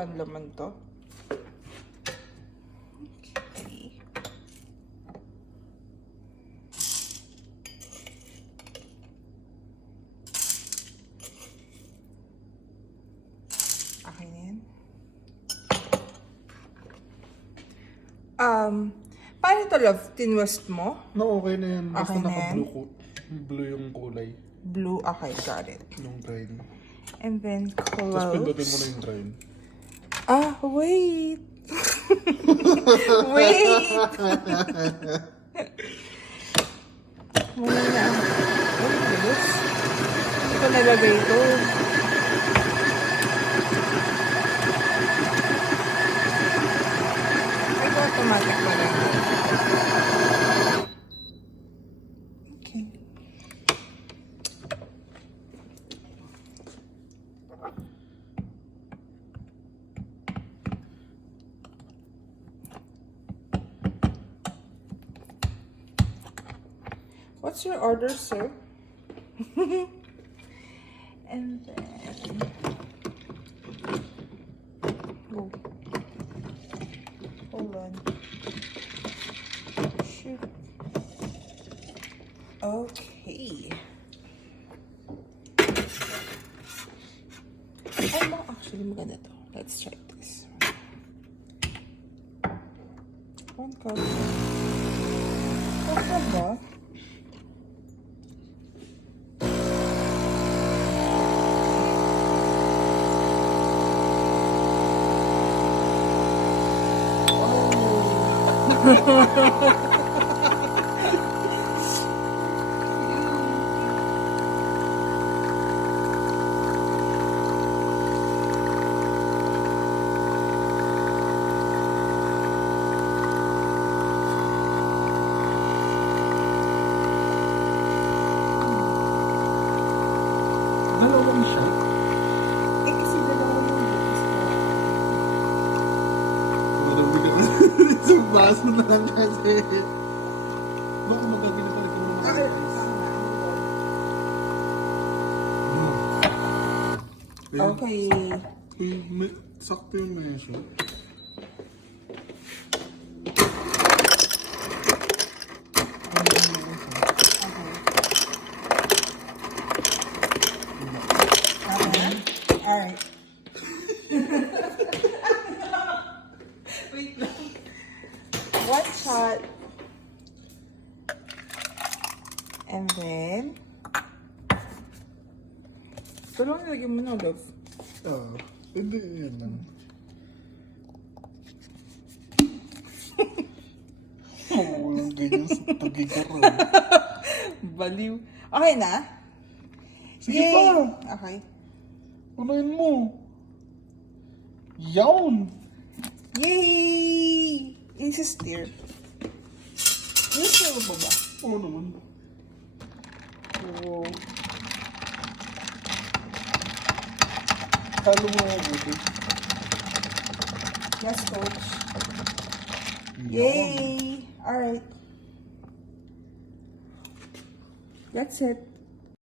panlaman to? Okay. Okay na yan. Paano ito, love? Tinwist mo? No, okay na yan. Basta Okay na naka-blue coat. Blue yung kulay. Blue, okay, got it. Yung drain. And then Tapos pindutin mo close. na yung drain. Ah, wait. Wait. Muna na. Oh, bilis. Hindi ko nalagay ito. Ay, ito automatic pa lang. Okay. What's your order, sir? And then... Oh. Hold on. Shoot. Okay. Ay, actually, maganda to. Let's try this. One cup. Okay ba? Dalawang siya. Eh, kasi dalawa yung bukas ko. Marami ka na sa baso na lang kasi. Baka magagawin pa rin kung mga Okay. Okay. Sakto yung measure. Alright. Wait lang. One shot. And then... Ito lang nilagyan mo na, love. Pwede yan lang. Walang ganyan sa tagigaran. Baliw. Okay na? Sige Yay! pa! Okay. Unahin mo. Yawn! Yay! Insistir. Insistir mo pa ba? Oo naman. Oo. Halo mo ako buti. Yes, coach. Yawn. Yay! Alright. That's it.